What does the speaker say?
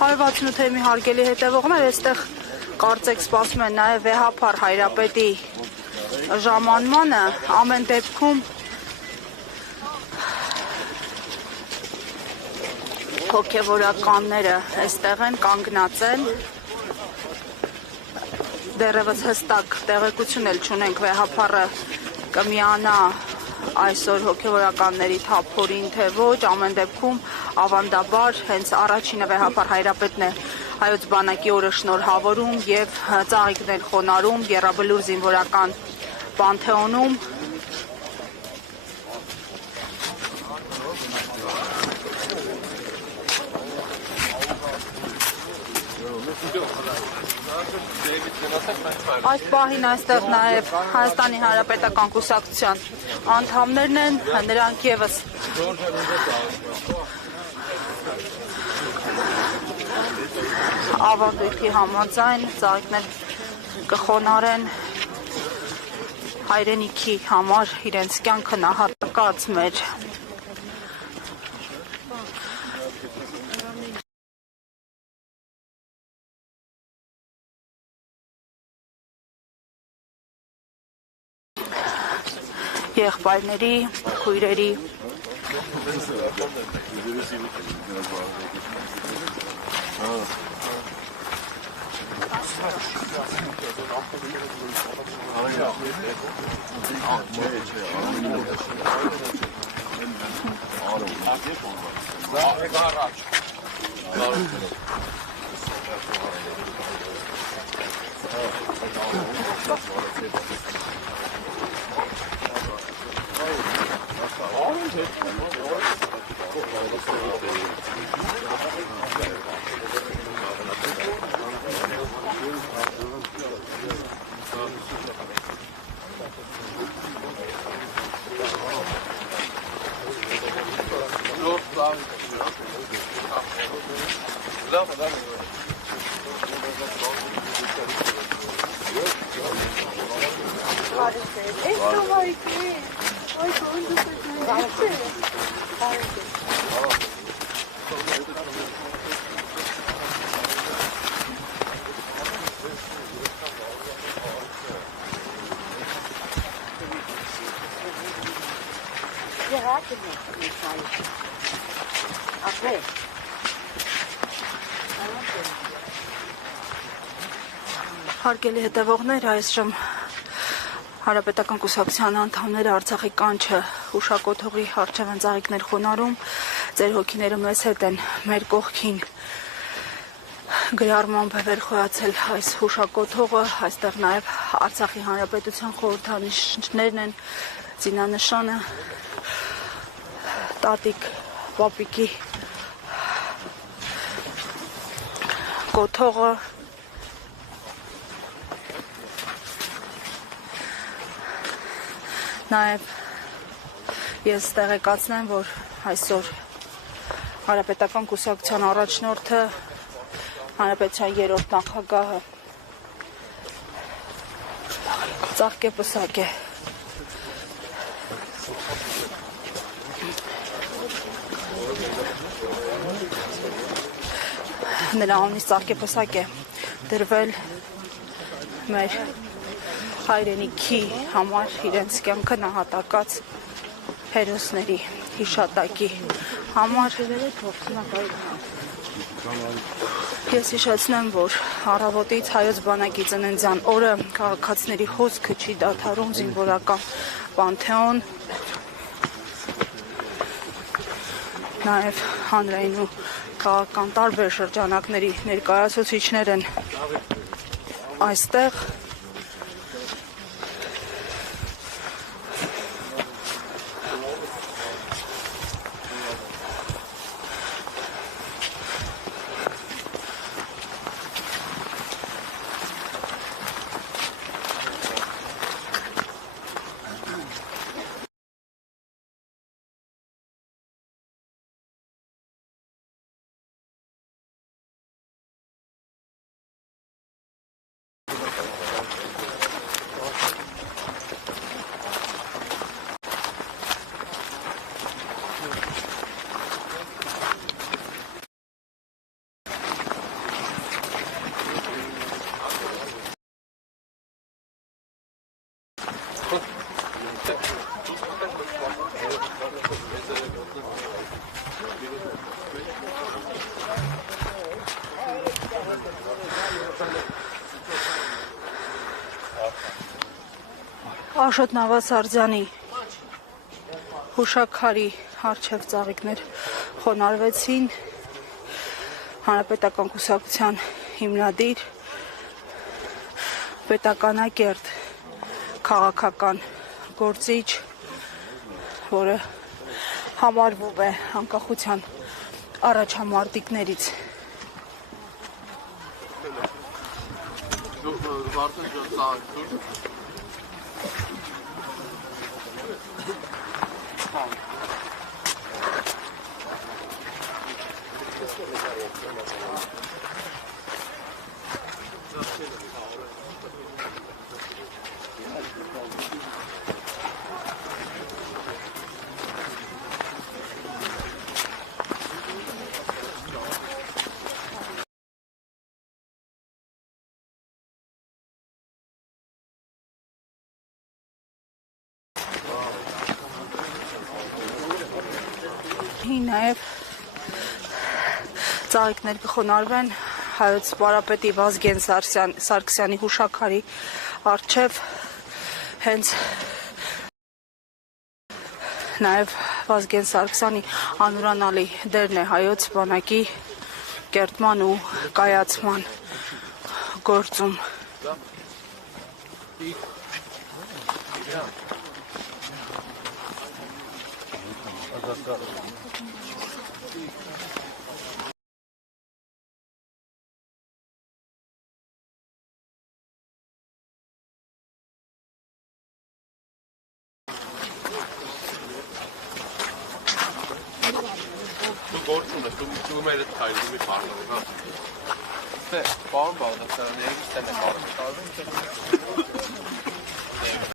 168-ի հարգելի հետևողներ, այստեղ կարծեք սպասում են նաև վեհափառ Հայրապետի ժամանմանը, ամեն դեպքում հոգևորականները այստեղ են կանգնած են, դեռևս հստակ տեղեկություն էլ չունենք վեհափառը կմիանա այսօր հոգևորականների թափորին, թե ոչ, ամեն դեպքում ավանդաբար հենց առաջինը վեհափառ Հայրապետն է հայոց բանակի օրը շնորհավորում եւ ծաղիկներ խոնարհում Եռաբլուր զինվորական պանթեոնում։ Այս պահին այստեղ նաև Հայաստանի Հանրապետական կուսակցության անդամներն են, նրանք եւս ավանդույթի համաձայն ծաղիկներ կխոնարեն հայրենիքի համար իրենց կյանքը նահատակած մեր եղբայրների, քույրերի Հարգելի հետևողներ, այժմ Հանրապետական կուսակցության անդամները Արցախի կանչը հուշակոթողի առջև են ծաղիկներ խոնարհում, ձեր հոգիները մեզ հետ են, մեր կողքին գրառմամբ է վերխոյացել այս հուշակոթողը, այստեղ նաև Արցախի Հանրապետության խորհրդանիշներն են, զինանշանը, տատիկ պապիկի կոթողը, նաև ես տեղեկացնեմ, որ այսօր Հանրապետական կուսակցության առաջնորդը Հանրապետության 3-րդ նախագահը ծաղկեպսակ է նրա անունից ծաղկեպսակ է դրվել մեր հայրենիքի համար իրենց կյանքը նահատակած հերոսների հիշատակի համար ես հիշեցնեմ, որ առավոտից հայոց բանակի ծննդյան օրը քաղաքացիների հոսքը չի դադարում զինվորական պանթեոն, նաև հանրային ու քաղաքական տարբեր շրջանակների ներկայացուցիչներ են այստեղ Աշոտ Նավասարդյանի հուշաքարի առջև ծաղիկներ խոնարհվեցին Հանրապետական կուսակցության հիմնադիր պետականակերտ քաղաքական գործիչ, որը համարվում է անկախության առաջամարտիկներից։ Նաև ծաղիկներ կխոնարհվեն հայոց վարապետի Վազգեն Սարգսյանի հուշաքարի առջև, հենց նաև Վազգեն Սարգսյանի անուրանալի դերն է հայոց բանակի կերտման ու կայացման գործում։ Du meldest Teil, du mit Partner, oder? Bahnbau, das ist ja ein Bahnbau.